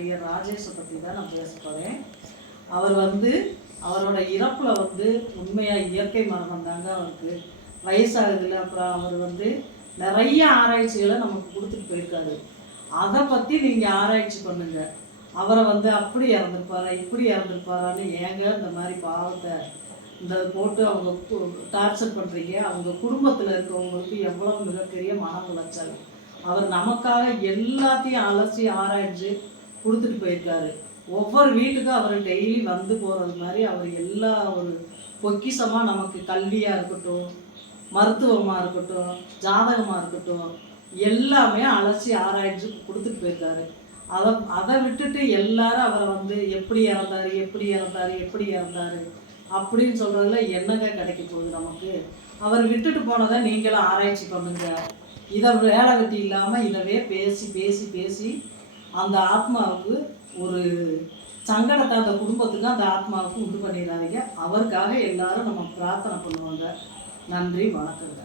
நடிகர் ராஜேஷை பற்றி தான் நான் பேச போகிறேன். அவர் அவரோட இறப்பில் உண்மையாக இயற்கை மரணம் தாங்க. அவருக்கு வயசாகுதில்ல. அப்புறம் அவர் நிறைய ஆராய்ச்சிகளை நமக்கு கொடுத்துட்டு போயிருக்காரு. அதை பற்றி நீங்கள் ஆராய்ச்சி பண்ணுங்கள். அவரை அப்படி இறந்துருப்பாரா இப்படி இறந்துருப்பாரான்னு ஏங்க இந்த மாதிரி பாவத்தை போட்டு அவங்க டார்ச்சர் பண்ணுறீங்க? அவங்க குடும்பத்தில் இருக்கவங்களுக்கு எவ்வளோ மிகப்பெரிய மன உளைச்சல். அவர் நமக்காக எல்லாத்தையும் அலசி ஆராய்ச்சி கொடுத்துட்டு போயிருக்காரு. ஒவ்வொரு வீட்டுக்கும் அவர் டெய்லி போகிறது மாதிரி அவர் எல்லா ஒரு பொக்கிஷமாக நமக்கு கல்வியாக இருக்கட்டும், மருத்துவமாக இருக்கட்டும், ஜாதகமாக இருக்கட்டும், எல்லாமே அலசி ஆராய்ச்சி கொடுத்துட்டு போயிருக்காரு. அதை விட்டுட்டு எல்லாரும் அவரை எப்படி இறந்தார் எப்படி இறந்தார் எப்படி இறந்தார் அப்படின்னு சொல்கிறதுல என்னங்க கிடைக்க போகுது நமக்கு? அவர் விட்டுட்டு போனதை நீங்களும் ஆராய்ச்சி பண்ணுங்க. இதை வேலை வெட்டி இல்லாமல் இதவே பேசி பேசி பேசி அந்த ஆத்மாவுக்கு ஒரு சங்கடத்தை அந்த குடும்பத்துக்கு அந்த ஆத்மாவுக்கு உண்டு பண்ணிடாதீங்க. அவருக்காக எல்லாரும் நம்ம பிரார்த்தனை பண்ணுவாங்க. நன்றி, வணக்கங்க.